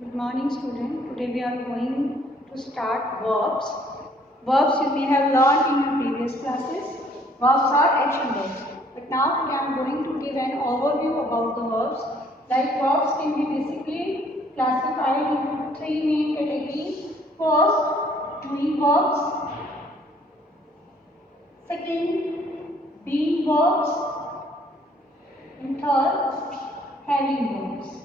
Good morning, student. Today we are going to start verbs. Verbs you may have learned in your previous classes. Verbs are action verbs. But now today I am going to give an overview about the verbs. Like verbs can be basically classified into three main categories. First, doing verbs. Second, being verbs. And third, having verbs.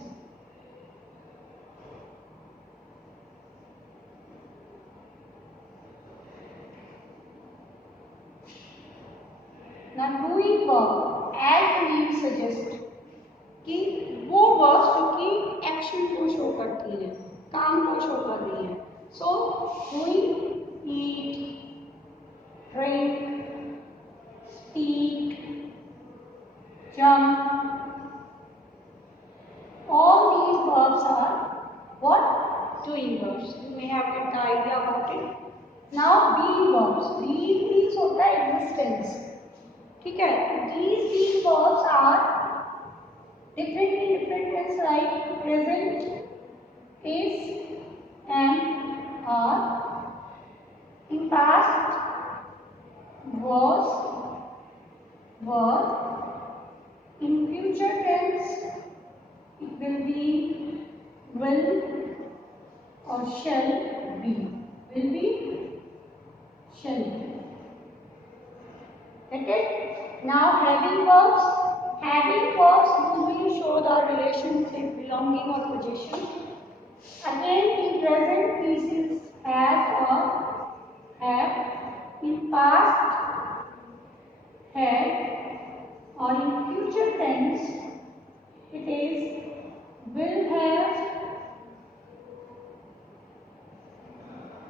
Now doing verb as the name suggests कि वो वर्ब्स जो कि एक्शन को शो करती है, काम को शो कर रही है. So doing, eat, drink, speak, jump, all these verbs are what? Doing verbs. You may have get the idea about it. Now being verbs. Being means होता है existence. ठीक है? These being verbs are different in different tense like present, is, and are. In past, was, were. In future tense, it will be will or shall be. Will be, shall be. Okay? Now having verbs. Having verbs usually show the relationship, belonging or possession. Again, in present pieces have or have. In past, had. Or in future tense, it is will have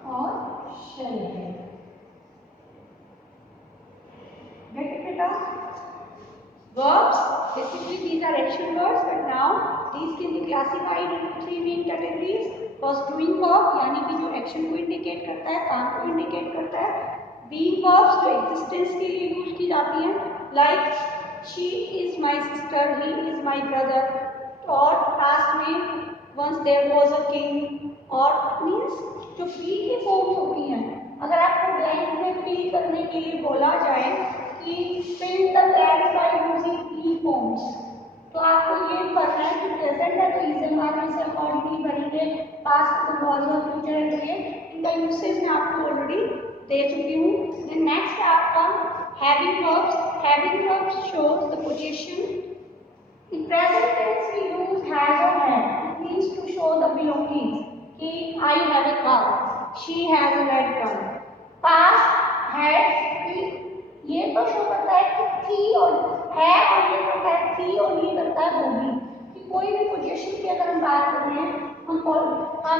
or shall have. Get it, beta? Verbs, basically these are action verbs, but now these can be classified into three main categories. First, doing verb, यानी कि जो action को indicate करता है, काम को indicate करता है. Being verbs जो existence के लिए यूज की जाती हैं, like she is my sister, he is my brother. और past में once there was a king. और means जो be की forms होती हैं, अगर आपको blank में be करने के लिए बोला जाए कि fill the blanks by using be forms, तो आपको ये करना है कि प्रेजेंट है तो इज एनवायरमेंट से अकॉर्डिंगली भरेंगे, पास्ट तो वाज और फ्यूचर है तो ये इनका यूसेज मैं आपको ऑलरेडी दे चुकी हूँ. देन नेक्स्ट आपका having verbs. Having verbs shows the position. In present tense we use has और had. It means to show the belongings कि I have a car, she has a red car. Past had ये तो शो करता है कि थी और है, और ये करता है थी और ये करता है होगी. कि कोई भी पोजीशन की अगर हम बात कर रहे हैं, हम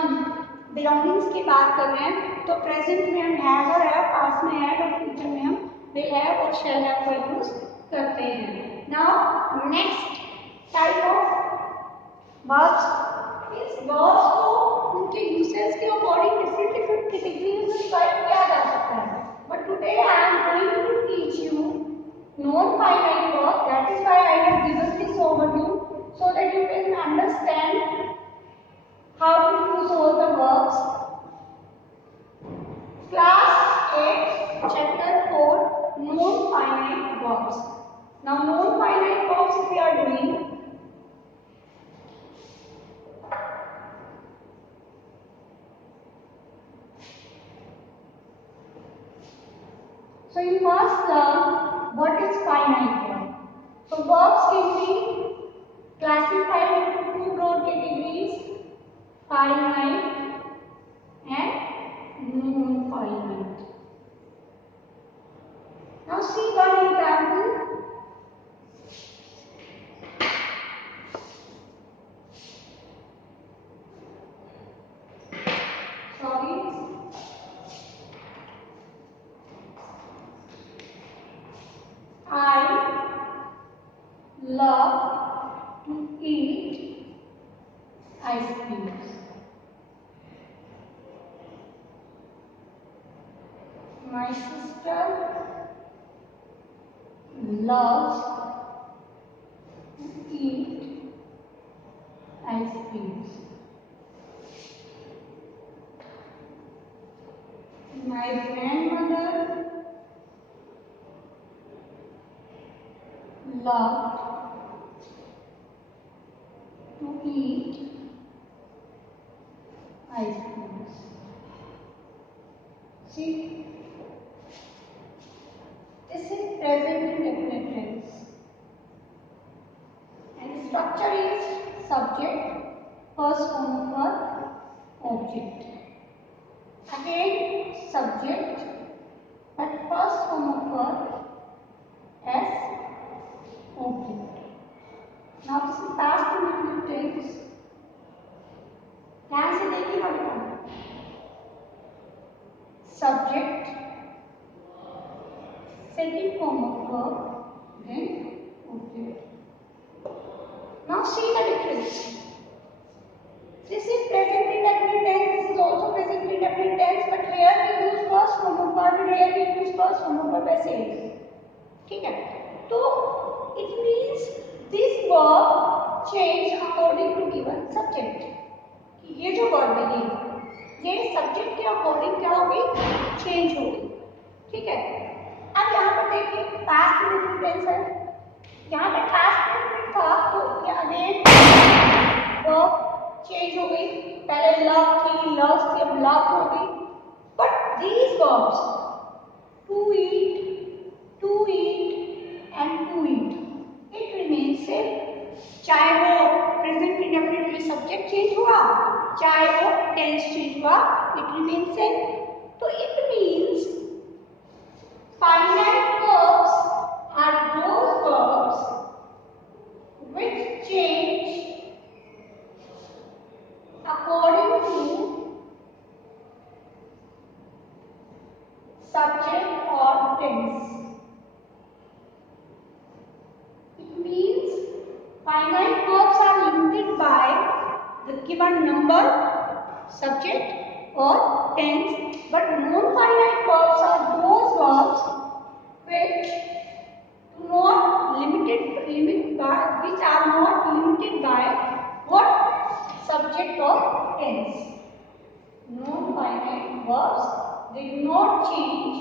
बिलोंगिंग्स की बात कर रहे हैं, तो प्रेजेंट में हम हैव और हैव, पास्ट में हैड और फ्यूचर में हम विल हैव और शैल हैव का यूज करते हैं. Now next type of verbs. इस वर्ब्स को उनके यूसेज के अकॉर्डिंग डिफरेंट डिफरेंट कैटेगरीज में डिवाइड किया जा सकता है. But today I am going to teach you non-finite verbs. That is why I have given this overview so that you can understand how to use all the verbs. Class 8, Chapter 4, non-finite verbs. Now, non-finite verbs we are doing. So you must learn what is finite verb. So verbs can be classified into two broad categories: finite and non-finite. Now see one example. Sorry. I love to eat ice creams. My sister loves to eat ice creams. My grandmother loved to eat ice creams. See, this is present indefinite tense. And structure is subject, first form of verb, object. Again, subject, but first form of verb as object. Now this is past indefinite tense. ध्यान से देखिएगा बेटा. Subject, second form of verb, then object. Now see the difference. This is present indefinite tense. This is also present indefinite tense, but here we use first form of verb and here we use first form of verb as is. ठीक है? तो it means this verb change according to given subject. ये जो verb है ये सब्जेक्ट के अकॉर्डिंग क्या होगी, चेंज होगी. ठीक है. अब यहाँ पर देखिए पास्ट इंडेफिनिट टेंस है. यहाँ पे पास्ट इंडेफिनिट था तो ये अगेन वर्ब चेंज हो गई. पहले लव थी, लव्स थी, अब लव हो गई. But these verbs to eat and to eat it remains same. चाहे वो प्रेजेंट इंडेफिनिट में सब्जेक्ट चेंज हुआ, चाहे वो टेंस चेंज हुआ, इट रिमेन्स सेम. तो it means finite verbs are those verbs which change according to subject or tense. It means finite verbs are limited by the given number, subject or tense, but non-finite verbs are those verbs which are not limited by what, subject or tense. Non-finite verbs, they do not change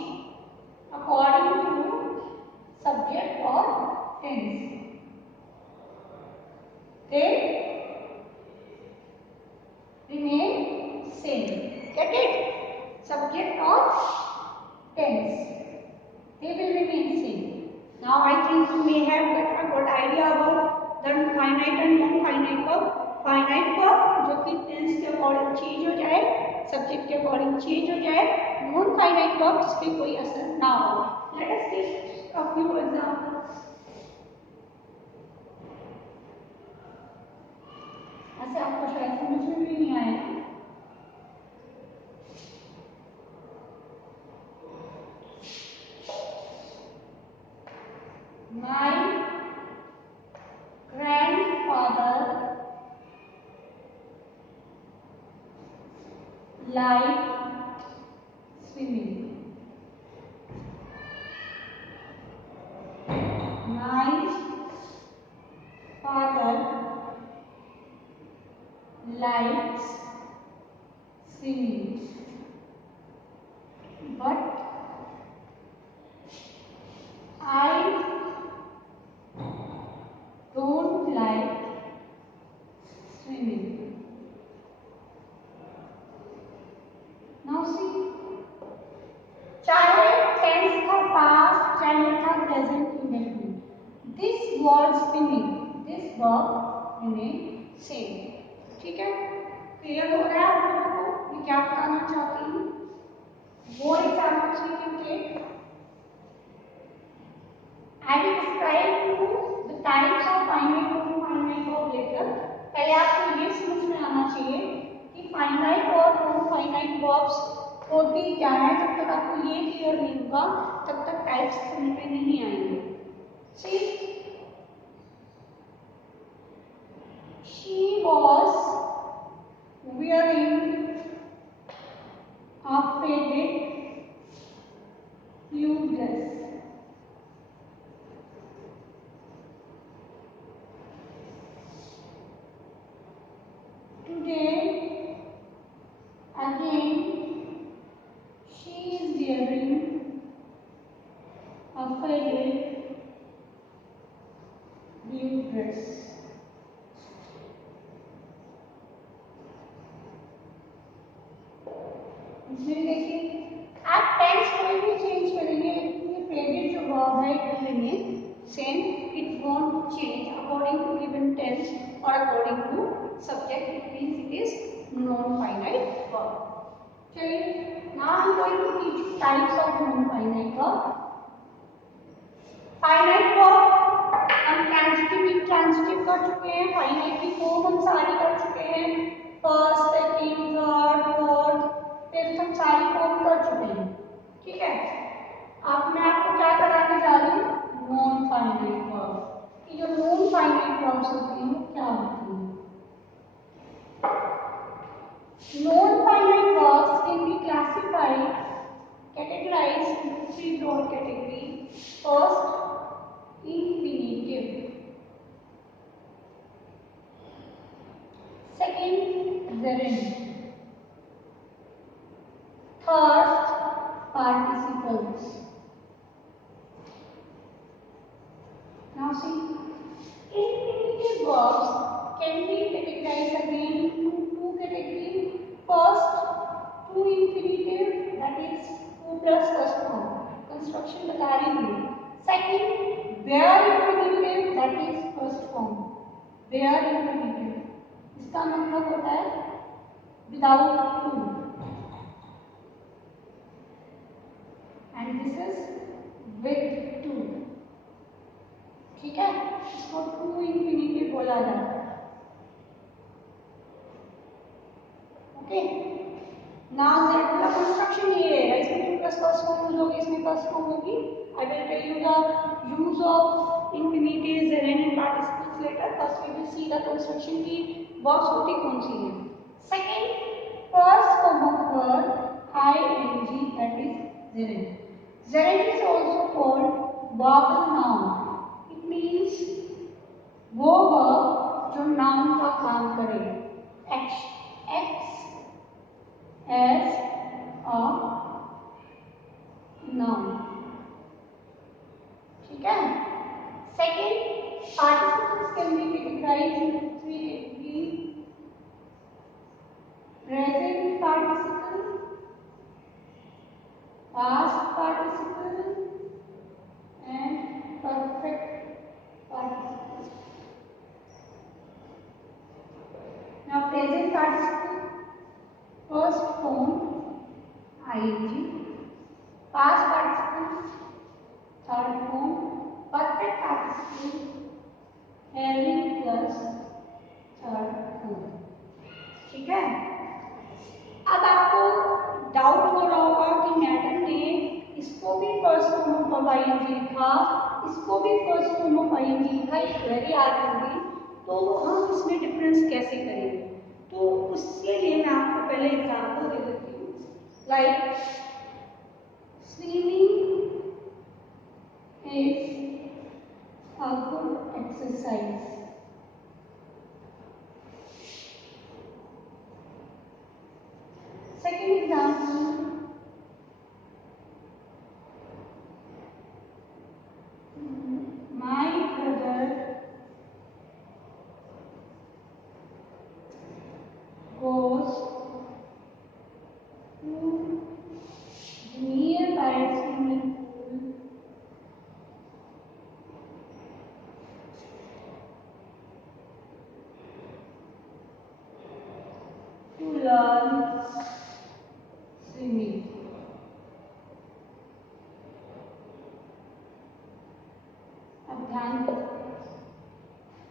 according to subject or tense. They remain same. Get it? Subject or tense, they will remain same. Now I think you may have got idea about the finite and non-finite verb. Finite verb जो कि tense के according change हो जाए, सब्जेक्ट के according change हो जाए. Non-finite verb जिस पे कोई असर ना हो. Let us take a few examples. ऐसे आपको शायद समझ में भी नहीं आएगा. My grandfather liked swimming. My father likes swimming, but I don't like swimming. Now see, चाहे tense था past, चाहे था present indefinite, this word swimming, this verb remain same. ठीक है? क्लियर हो रहा है आप लोगों को मैं क्या बताना चाहती हूँ? More examples we can take. I will describe to you the types of finite और non-finite verb later. पहले आपको ये समझ में आना चाहिए कि finite और non-finite verbs होती क्या है. जब तक आपको ये क्लियर नहीं होगा तब तक टाइप्स समझ में नहीं आएंगे. See, she was wearing a faded blue dress. Today again she is इसमें भी देखिए आप टेंस कोई भी चेंज करेंगे लेकिन ये प्रेजेंट जो वर्ब है it will remain same, it won't change according to given tense और according to subject, it means it is non finite verb. चलिए now I am going to teach you types of non finite verb. Finite verb हम transitive intransitive कर चुके हैं, फाइनाइट की फॉर्म हम सारी कर चुके हैं, first second third fourth fifth हम सारी फॉर्म कर चुके हैं, ठीक है। अब मैं आपको क्या कराने जा रही हूँ, नॉन फाइनाइट वर्ब। ये जो नॉन फाइनाइट वर्ब्स होते हैं वो क्या होते हैं। Non finite verbs can be classified categorized into three broad categories. First, infinitive. Second, gerund. Third, participles. Now see, infinitive verbs can be categorized again into two categories. First, true infinitive, that is true plus first form. Construction बता रही हूँ. Second, where infinitive, that is first form. Where infinitive. इसका मतलब होता है without to. And this is with to. ठीक है, इसको true infinitive बोला जाता है. ओके, नाउ Z का कंस्ट्रक्शन ये है, इसमें to plus first form use होगी, इसमें फर्स्ट फॉर्म होगी। I will tell you the use of infinitive gerund and participles later. First we will see the construction की वर्ब्स होती कौन सी है। Second, first form of verb ing, that is gerund. Gerund is also called verbal noun. It means वो verb जो noun का काम करे, एक्स as a noun, ठीक है। Second, participles can be categorized into three categories: present participle, past participle and perfect participle. Now present participle, first form ing, past participle third form, perfect participle having plus third form, ठीक है। अब आपको डाउट हो रहा होगा कि मैडम ने इसको भी फर्स्ट फॉर्म ऑफ ing लिखा, इसको भी फर्स्ट फॉर्म ऑफ ing लिखा, ये क्वेरी आ रही होगी, तो हम इसमें डिफरेंस कैसे करेंगे। तो उसके लिए मैं आपको पहले एग्जांपल दे देती हूँ। Like swimming is a good exercise. Second example, my brother goes to nearby swimming pool to learn swimming। अब ध्यान दो,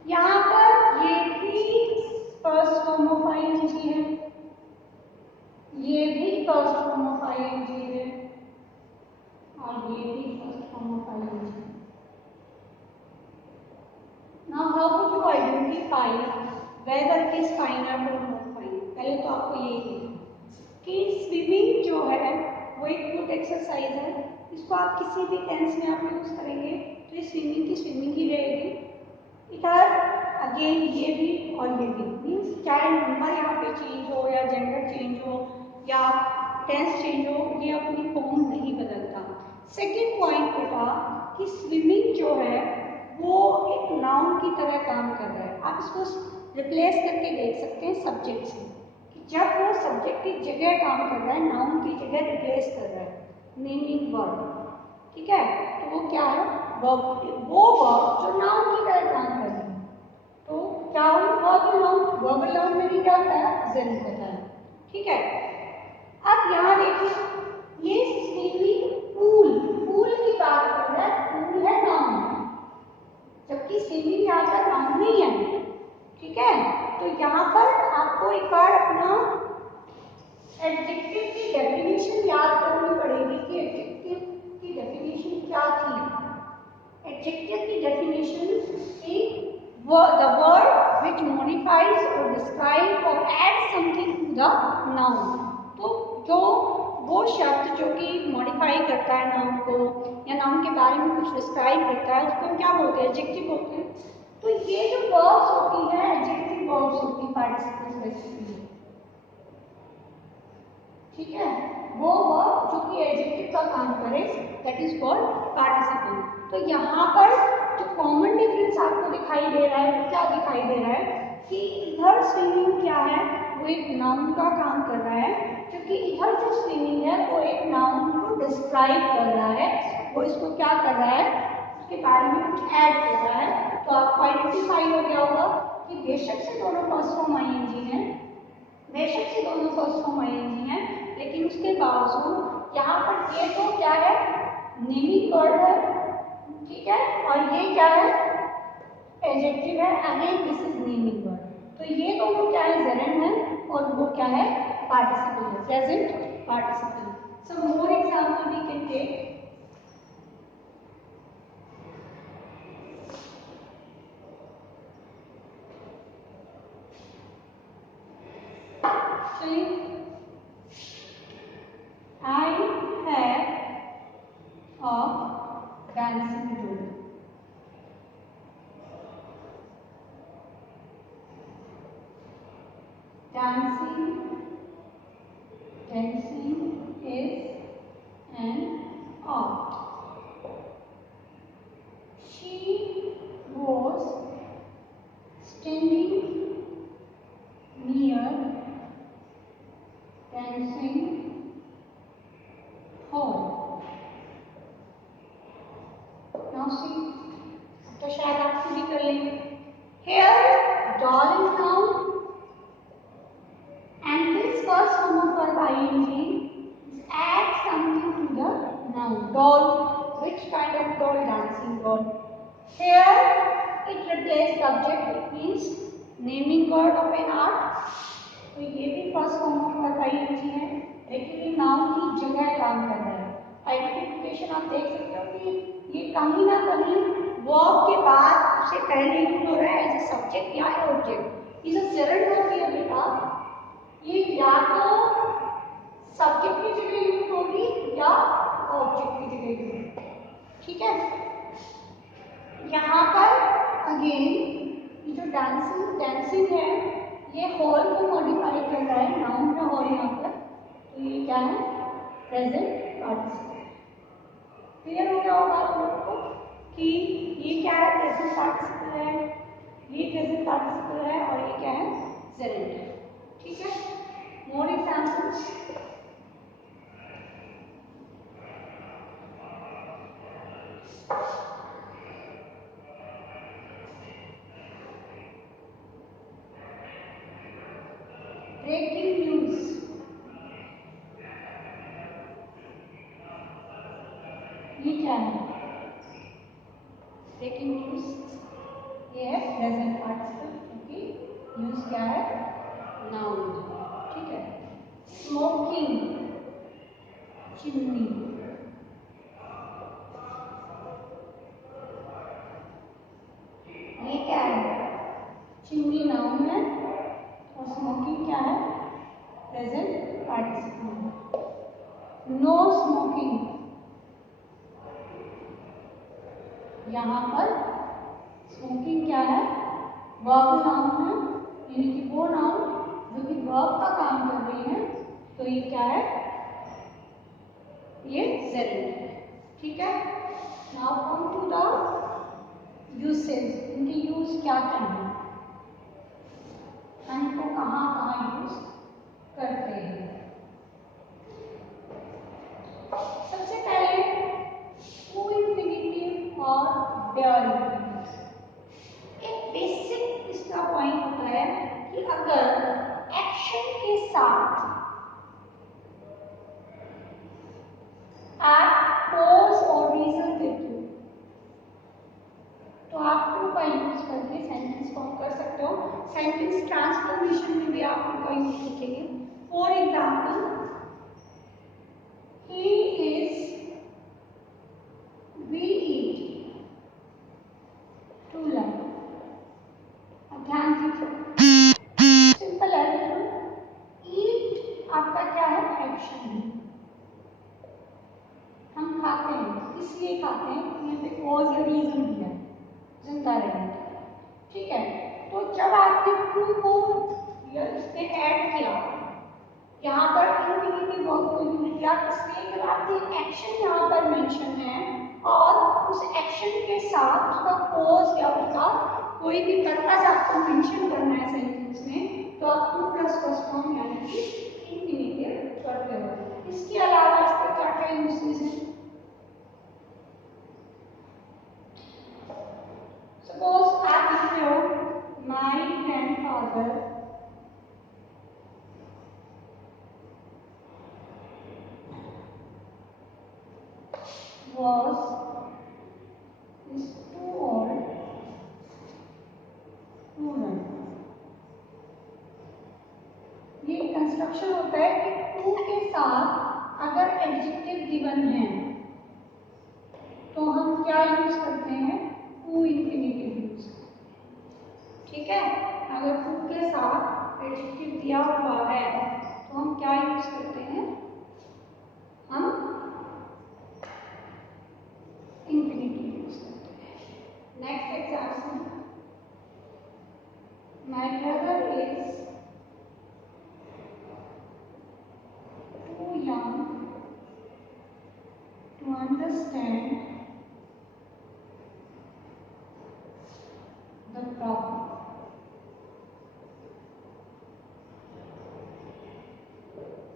यहाँ पर ये भी फर्स्ट फॉर्म ऑफ ing है, ये भी फर्स्ट फॉर्म ऑफ ing है और ये भी फर्स्ट फॉर्म ऑफ ing है। Now how would you identify whether it is finite or not finite? पहले तो आपको यही है कि स्विमिंग जो है वो एक गुड एक्सरसाइज है, इसको आप किसी भी टेंस में आप यूज करेंगे तो ये स्विमिंग की स्विमिंग ही रहेगी। इधर अगेन ये भी और ये भी, मीन्स चाहे नंबर यहाँ पे चेंज हो या जेंडर चेंज हो या टेंस चेंज हो, ये अपनी फॉर्म नहीं बदलता। सेकेंड पॉइंट बेटा कि स्विमिंग जो है वो एक नाउन की तरह काम कर रहा है। आप इसको रिप्लेस करके देख सकते हैं सब्जेक्ट से, कि जब वो सब्जेक्ट एडजेक्टिव जगह काम कर रहा है, नाउन की जगह रिप्लेस कर रहा है, नेमिंग वर्ड। ठीक है, तो वो क्या है, वर्ब। वो वर्ब जो नाउन की तरह काम कर रही है। तो क्या वर्ब नाउन, वर्ब नाउन में भी क्या होता है, जेरेंट होता है। ठीक है, अब यहाँ देखिए, ये स्विमिंग पूल, पूल की बात कर रहा है, पूल है नाउन, जबकि स्विमिंग यहाँ पर नाउन नहीं है। ठीक है, तो यहाँ पर आपको एक बार अपना एडजेक्टिव की डेफिनेशन याद करनी पड़ेगी कि एडजेक्टिव की डेफिनेशन क्या थी। एडजेक्टिव की डेफिनेशन थी the word which modifies or describes or adds something to the noun। तो जो वो शब्द जो कि मॉडिफाई करता है नाउन को या नाउन के बारे में कुछ डिस्क्राइब करता है, उसको क्या बोलते हैं, एडजेक्टिव बोलते हैं। तो ये जो वर्ब्स होती है, एडजेक्टिव वर्ब्स होती है, पार्टिसिपल बेसिकली। ठीक है, वो वर्ब जो कि एडजेक्टिव का काम करे, दैट इज कॉल्ड पार्टिसिपल। तो यहाँ पर जो कॉमन डिफरेंस आपको दिखाई दे रहा है, क्या दिखाई दे रहा है कि इधर स्विमिंग क्या है, वो एक नाउन का काम कर रहा है, क्योंकि इधर जो स्विमिंग है वो एक नाउन को डिस्क्राइब कर रहा है, वो इसको क्या कर रहा है, उसके बारे में कुछ ऐड कर रहा है। तो आपको आइडेंटिफाई हो गया होगा कि बेशक से दोनों फर्स्ट फॉर्म आईएनजी हैं, बेशक से दोनों फर्स्ट फॉर्म आईएनजी हैं, लेकिन उसके बावजूद यहाँ पर ये तो क्या है, नेमिंग वर्ड है। ठीक है, और ये क्या है, एडजेक्टिव है। Again this is naming word. तो ये दोनों क्या है, जेरेंड है, और वो क्या है, पार्टिसिपल है, present participle. Some more example we can take. I have a dancing doll. Dancing is an art. She was standing near dancing hall. Now see, तो शायद आप खुद ही कर लेंगे। Here doll is noun and this first form of verb ing adds something to the noun. Doll, which kind of doll? Dancing doll. Here it replaces subject, it means naming word of an art। तो ये भी first form of verb ING है, लेकिन ये नाउन की जगह काम कर रहा है। आइडेंटिफिकेशन आप देख सकते हो कि ये कहीं ना कहीं वर्ब के बाद से पहले यूज हो रहा है एज ए सब्जेक्ट या ऑब्जेक्ट। ये जो जेरेंड होती है बेटा, ये या तो सब्जेक्ट की जगह यूज होगी या ऑब्जेक्ट की जगह यूज होगी। ठीक है, यहाँ पर अगेन ये जो डांसिंग है, ये हॉल को मॉडिफाई कर रहा है, नाउन है हॉल यहाँ पर। तो ये क्या है, प्रेजेंट पार्टिसिपल। क्लियर हो गया होगा आप लोगों को कि ये क्या है, प्रेजेंट पार्टिसिपल है, ये प्रेजेंट पार्टिसिपल है, और ये क्या है, जेरेंट है। ठीक है, मोर एग्जाम्पल्स। ब्रेकिंग न्यूज, ये क्या है, ब्रेकिंग न्यूज, ये है प्रेजेंट पार्टिसिपल, क्योंकि न्यूज क्या है, नाउन। ठीक है, स्मोकिंग, चिमनी, ये क्या है, चिमनी नाउन है और स्मोकिंग क्या है, प्रेजेंट पार्टिसिपल। नो स्मोकिंग, यहाँ पर स्मोकिंग क्या है, वर्ब नाउन है, यानी कि वो नाउन जो कि वर्ब का काम कर रही है। तो ये क्या है, ये जेरेंट है। ठीक है, now come to the usage, इनके यूज क्या क्या है, इनको कहाँ कहाँ यूज करते हैं। साथ आप कोज और रीजन देते हो तो आप टू का यूज करके सेंटेंस फॉर्म कर सकते हो। सेंटेंस ट्रांसफॉर्मेशन में भी आप टू का यूज लिखेंगे। For example, he is, we eat, to learn। अब ध्यान दीजिए, सिंपल है बिल्कुल। ईट आपका क्या है, एक्शन है। हम खाते हैं, इसलिए खाते हैं, यहाँ पे कॉज या रीजन दिया है, जिंदा रहने के लिए। ठीक है, तो जब आपने टू को इसमें ऐड किया, यहाँ पर इंफिनिटिव वर्ब को यूज किया, इसलिए कि आपकी एक्शन यहाँ पर मेंशन है और उस एक्शन के साथ उसका कॉज या उसका कोई भी पर्पस आपको मेंशन करना है सेंटेंस में, तो आप टू प्लस फर्स्ट फॉर्म यानी कि इंफिनिटिव करते हो। इसके अलावा इसके क्या क्या यूजेस हैं? सपोज आप लिखते हो my grandfather was is too old to run। ये कंस्ट्रक्शन होता है कि टू के साथ अगर एडजेक्टिव गिवन है तो हम क्या यूज करते हैं, टू इंफिनिटिव यूज करते हैं। ठीक है, अगर टू के साथ एडजेक्टिव दिया हुआ है तो हम क्या यूज करते हैं, हम इंफिनिटिव यूज करते हैं। Next example, my brother is too young to understand the problem।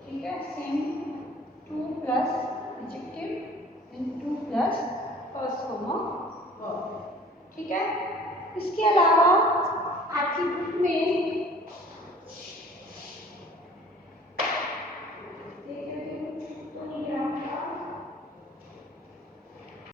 ठीक है, same two plus adjective and to plus first form of verb. ठीक है, इसके अलावा आपकी बुक में